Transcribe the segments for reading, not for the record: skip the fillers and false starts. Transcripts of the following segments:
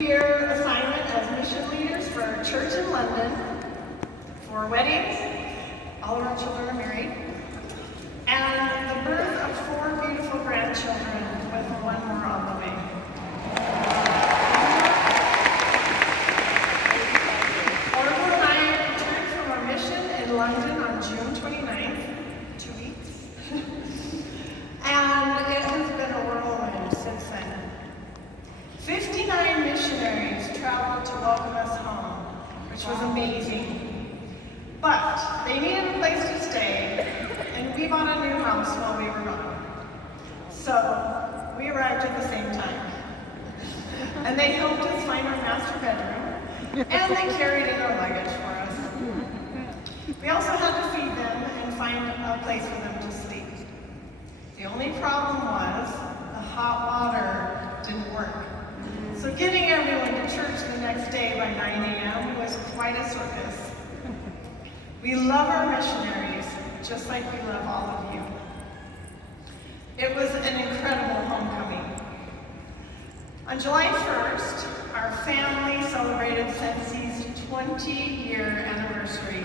Year assignment as mission leaders for our church in London for weddings. All of our children are married. And the birth of 4 beautiful grandchildren with one more on the way. Orville and I returned from our mission in London on June 29th, 2 weeks. And it has been a whirlwind since then. 59 missionaries traveled to welcome us home, which was amazing. But they needed a place to stay, and we bought a new house while we were gone. So we arrived at the same time. And they helped us find our master bedroom, and they carried in our luggage for us. We also had to feed them and find a place for them to sleep. The only problem was the hot water didn't work. So getting everyone to church the next day by 9 a.m. was quite a circus. We love our missionaries, just like we love all of you. It was an incredible homecoming. On July 1st, our family celebrated Sensi's 20-year anniversary.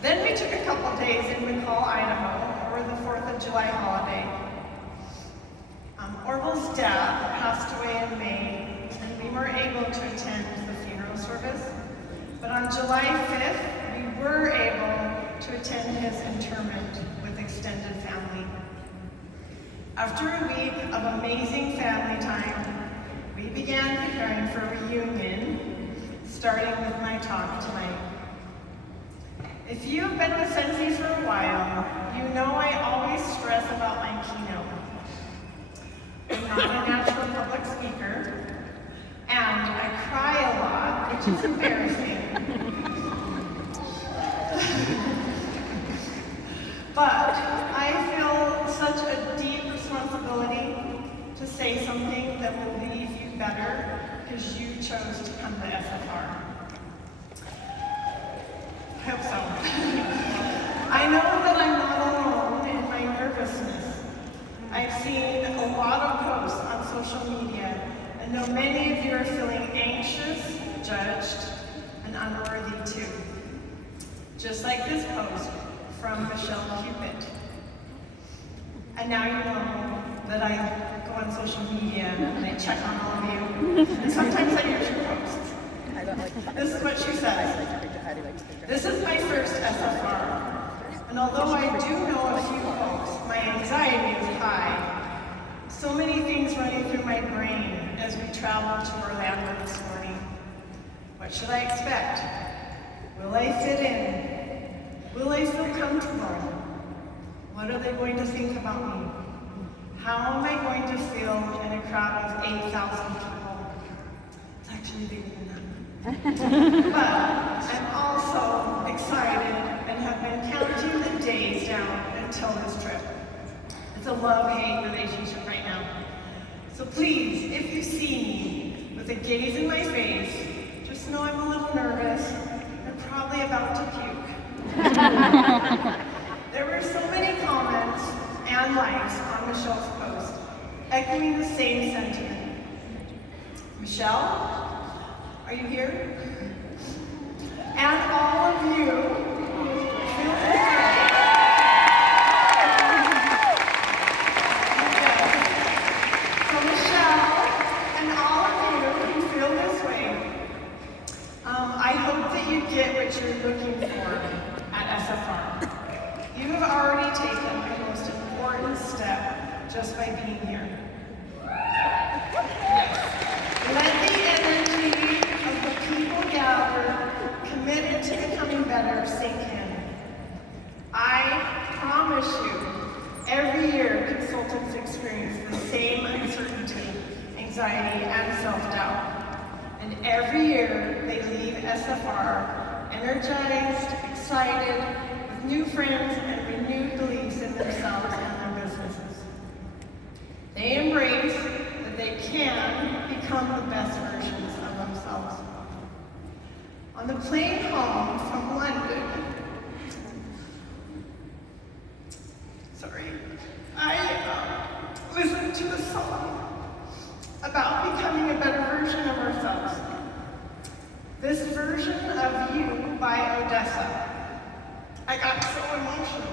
Then we took a couple days in McCall, Idaho, for the 4th of July holiday. Orville's dad passed away in May, and we weren't able to attend the funeral service. But on July 5th, we were able to attend his interment with extended family. After a week of amazing family time, we began preparing for a reunion, starting with my talk tonight. If you've been with Sensi for a while, you know I always stress about my keynote. I'm not a natural public speaker, and I cry a lot, which is embarrassing. But I feel such a deep responsibility to say something that will leave you better because you chose to come to SFR. I hope so. I know that I'm not alone in my nervousness. I've seen a lot of posts on social media and know many of you are feeling anxious, judged, and unworthy too. Just like this post from Michelle Cupid. And now you know that I go on social media and I check on all of you. And sometimes I use your posts. This is what she says. This is my first SFR, and although I do know a few folks, my anxiety is high. So many things running through my brain as we travel to Orlando this morning. What should I expect? Will I fit in? Will I feel comfortable? What are they going to think about me? How am I going to feel in a crowd of 8,000 people? It's actually bigger than that. But I'm also excited and have been counting the days down until this trip. It's a love-hate relationship right now. So please, if you see me with a gaze in my face, just know I'm a little nervous and probably about to puke. There were so many comments and likes on Michelle's post, echoing the same sentiment. Michelle? Are you here? And all of you feel this way. So Michelle and all of you who feel this way, I hope that you get what you're looking for at SFR. You have already taken the most important step just by being here. Yes. Let the energy of the people gathered, committed to becoming better, sink in. I promise you, every year consultants experience the same uncertainty, anxiety, and self-doubt. And every year they leave SFR energized, excited, with new friends and renewed beliefs in themselves and their businesses. They embrace that they can become the best versions of themselves. On the plane home from London, sorry. I listened to a song about becoming a better version of ourselves. This version of you by Odessa. I got so emotional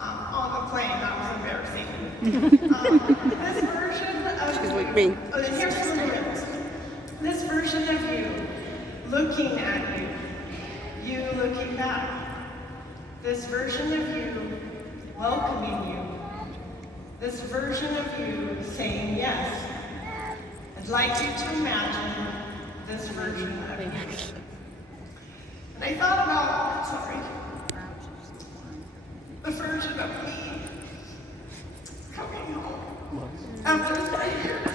on the plane. That was embarrassing. This version of She's you, like me. oh, then here's some lyrics. This version of you, looking at you, you looking back. This version of you, welcoming you. This version of you, saying yes. I'd like you to imagine this version of you. And I thought about, the version of me coming home after 3 years,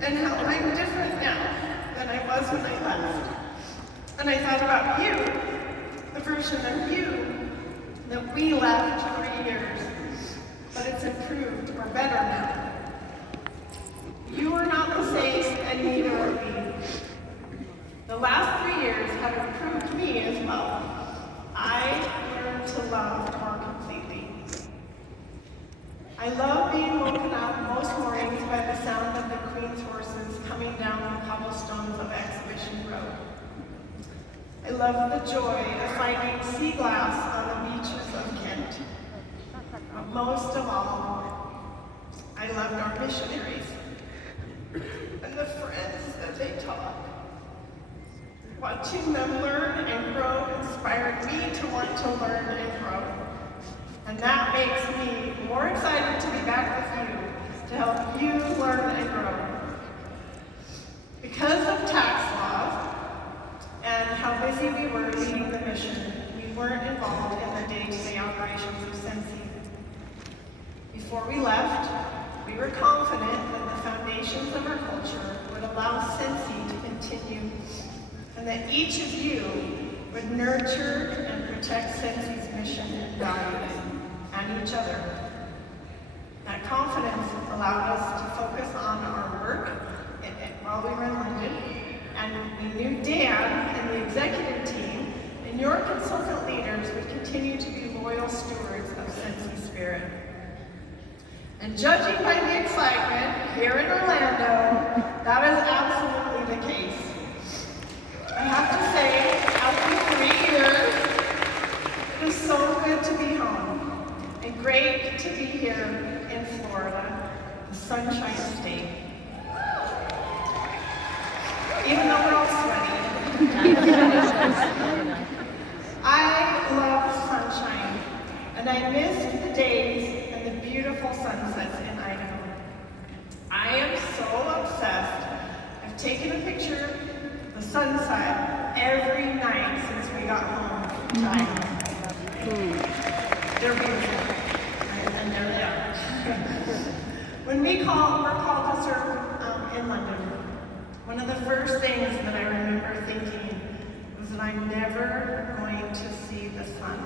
and how I'm different now than I was when I left. And I thought about you, the version of you that we left 3 years, but it's improved or better now. You are not the same, and neither are we. The last 3 years have improved me as well. I learned to love more completely. I love being woken up most mornings by the sound of the Queen's horses coming down the cobblestones of Exhibition Road. I love the joy of finding sea glass on the beaches of Kent. But most of all, I loved our missionaries and the friends that they taught. Watching them learn and grow inspired me to want to learn and grow. And that makes me more excited to be back with you, to help you learn and grow. Because of tax laws and how busy we were leading the mission, we weren't involved in the day-to-day operations of Sensi. Before we left, we were confident that the foundations of our culture would allow Sensi to continue, and that each of you would nurture and protect Sensi's mission and values, and each other. That confidence allowed us to focus on our work while we were in London, and we knew Dan and the executive team and your consultant leaders would continue to be loyal stewards of Sensi Spirit. And judging by the excitement here in Orlando, that is absolutely the case. I have to say, after 3 years, it is so good to be home and great to be here in Florida, the Sunshine State. Even though we're all sweaty. I love sunshine, and I missed the days and the beautiful sunsets in Idaho. I am so obsessed. I've taken a picture of the sunset every night since we got home to Idaho. They're beautiful, and there they are. When we're called to serve in London, one of the first things that I remember thinking was that I'm never going to see the sun.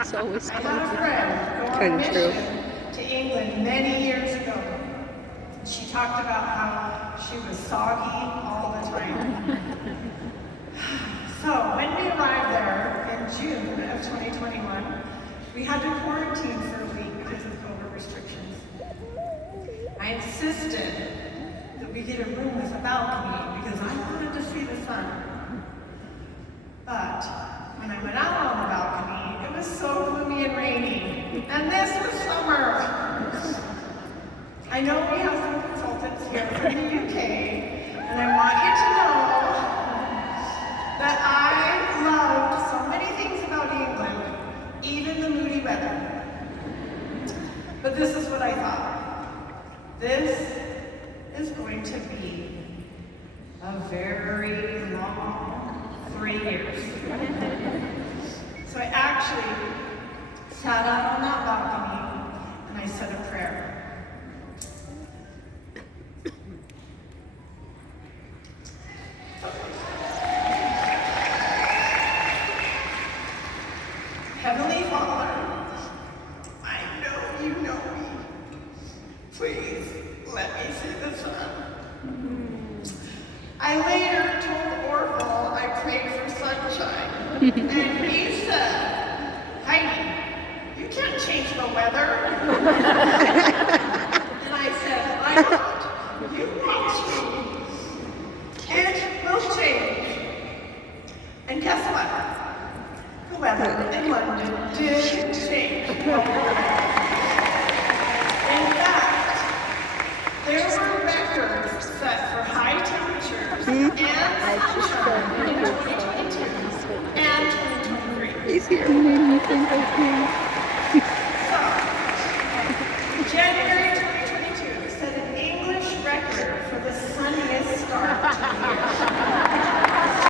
It's always I had a friend go on a mission to England many years ago. She talked about how she was soggy all the time. So when we arrived there in June of 2021, we had to quarantine for a week because of COVID restrictions. I insisted that we get a room with a balcony because I wanted to see the sun. But when I went out on the balcony, it was so gloomy and rainy. And this was summer. I know we have some consultants here from the UK, and I want you to know that I loved so many things about England, even the moody weather. But this is what I thought. This is going to be a very long 3 years. So I actually sat out on that balcony and I said a prayer. Heavenly Father, I know you know me. Please let me see the sun. I later told Orville I prayed for sunshine, and he said, Heidi, weather? And I said, I won't. You watch me. It will change. And guess what? The weather in London did change. In fact, there were records set for high temperatures and sunshine in 2022 and 2023. He's here. He made me think of him.